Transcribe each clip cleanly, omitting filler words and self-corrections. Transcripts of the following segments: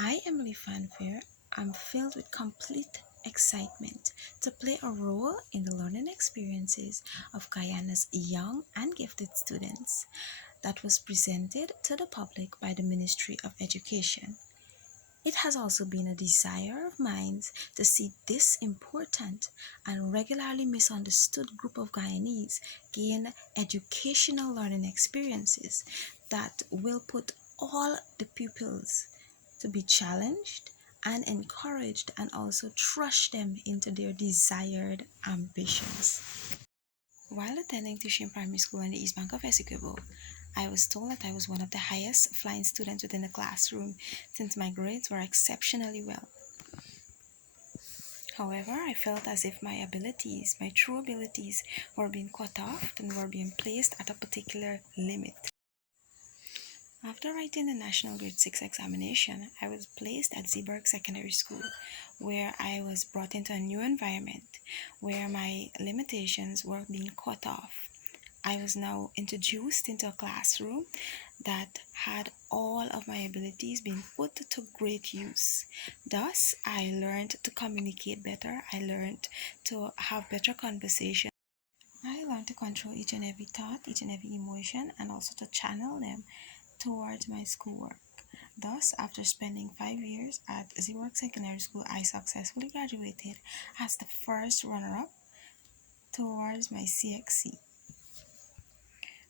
I, Emily Fanfare, am filled with complete excitement to play a role in the learning experiences of Guyana's young and gifted students that was presented to the public by the Ministry of Education. It has also been a desire of mine to see this important and regularly misunderstood group of Guyanese gain educational learning experiences that will put all the pupils to be challenged and encouraged and also thrust them into their desired ambitions. While attending Tushin Primary School in the East Bank of Essequibo, I was told that I was one of the highest flying students within the classroom since my grades were exceptionally well. However, I felt as if my abilities, my true abilities, were being cut off and were being placed at a particular limit. After writing the National Grade 6 examination, I was placed at Zeeburg Secondary School, where I was brought into a new environment where my limitations were being cut off. I was now introduced into a classroom that had all of my abilities being put to great use. Thus, I learned to communicate better. I learned to have better conversation. I learned to control each and every thought, each and every emotion, and also to channel them towards my schoolwork. Thus, after spending 5 years at Zeework Secondary School, I successfully graduated as the first runner-up towards my CXC.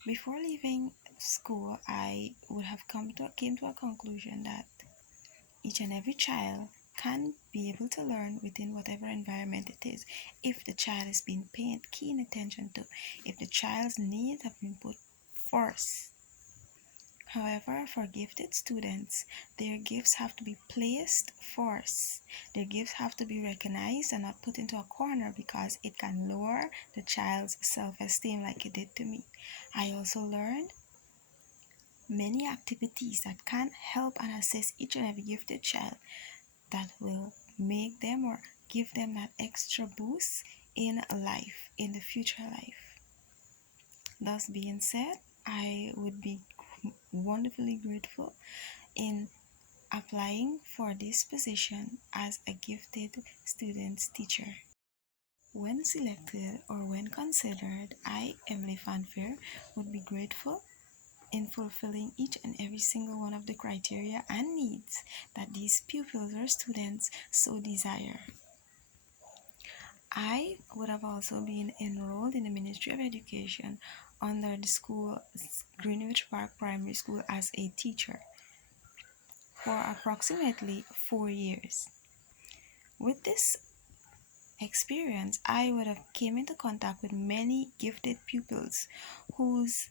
Before leaving school, I would have came to a conclusion that each and every child can be able to learn within whatever environment it is if the child is being paid keen attention to, if the child's needs have been put first. However, for gifted students, their gifts have to be placed first. Their gifts have to be recognized and not put into a corner because it can lower the child's self-esteem like it did to me. I also learned many activities that can help and assist each and every gifted child that will make them or give them that extra boost in life, in the future life. Thus being said, I would be wonderfully grateful in applying for this position as a gifted student's teacher. When selected or when considered, I, Emily Fanfare, would be grateful in fulfilling each and every single one of the criteria and needs that these pupils or students so desire. I would have also been enrolled in the Ministry of Education under the school Greenwich Park Primary School as a teacher for approximately 4 years. With this experience, I would have came into contact with many gifted pupils whose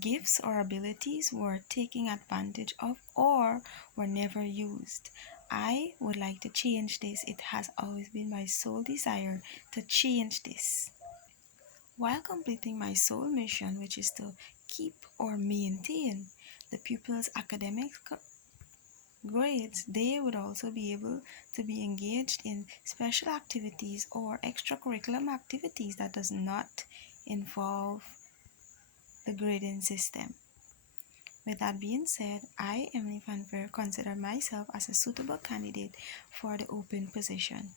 gifts or abilities were taken advantage of or were never used. I would like to change this. It has always been my sole desire to change this. While completing my sole mission, which is to keep or maintain the pupils' academic grades, they would also be able to be engaged in special activities or extracurricular activities that does not involve the grading system. With that being said, I, Emily Fanfare, consider myself as a suitable candidate for the open position.